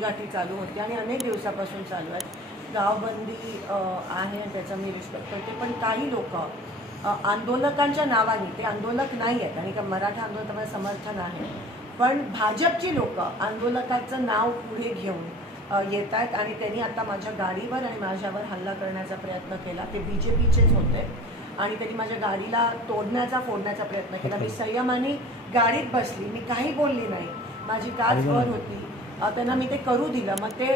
गाठी चालू होती आणि अनेक दिवसापासून चालू आहेत. गावबंदी आहे त्याचा मी रिस्पेक्ट करते, पण काही लोक आंदोलकांच्या नावाने, ते आंदोलक नाही आहेत आणि का मराठा आंदोलकाला समर्थन आहे, पण भाजपची लोक आंदोलकाचं नाव पुढे घेऊन येत आहेत आणि त्यांनी आता माझ्या गाडीवर आणि माझ्यावर हल्ला करण्याचा प्रयत्न केला. ते BJPचेच होते आणि त्यांनी माझ्या गाडीला फोडण्याचा प्रयत्न केला. मी संयमाने गाडीत बसली, मी काही बोलली नाही, माझी काच वर होती, त्यांना मी ते करू दिलं. मग ते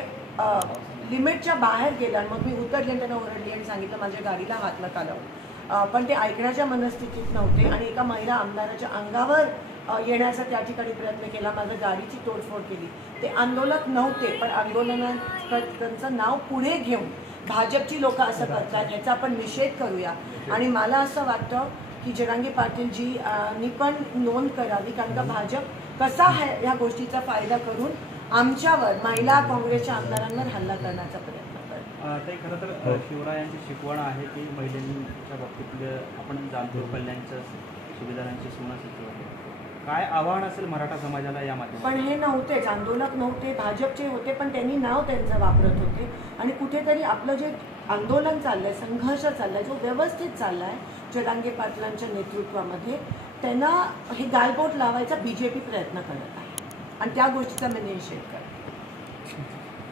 लिमिटच्या बाहेर गेलं आणि मग मी उतरले आणि त्यांना ओरडली आणि सांगितलं माझ्या गाडीला हात नका लावू. पण ते ऐकण्याच्या मनस्थितीत नव्हते आणि एका महिला आमदाराच्या अंगावर येण्याचा त्या ठिकाणी प्रयत्न केला, माझ्या गाडीची तोडफोड केली. ते आंदोलक नव्हते, पण आंदोलनाचं नाव पुढे घेऊन भाजपची लोक असं करतात, ह्याचा आपण निषेध करूया. आणि मला असं वाटतं की जरांगे पाटीलजींनी पण नोंद करावी, कारण का भाजप कसा आहे ह्या गोष्टीचा फायदा करून आमच्यावर, महिला काँग्रेसच्या आमदारांवर हल्ला करण्याचा प्रयत्न करतो. ते खरं तर शिवरायांची शिकवण आहे की महिलांच्या बाबतीत आपण जाणतो कल्याणच्या सुविधांची सुनासिद्धी होते. काय आव्हान असेल मराठा समाजाला या माध्यमात? पण हे नव्हतेच, आंदोलक नव्हते, भाजपचे होते, पण त्यांनी नाव त्यांचं वापरत होते आणि कुठेतरी आपलं जे आंदोलन चाललंय, संघर्ष चाललाय, जो व्यवस्थित चाललाय जरांगे पाटलांच्या नेतृत्वामध्ये, त्यांना हे गालबोट लावायचा BJP प्रयत्न करत आहे आणि त्या गोष्टीचा मी निषेध करते.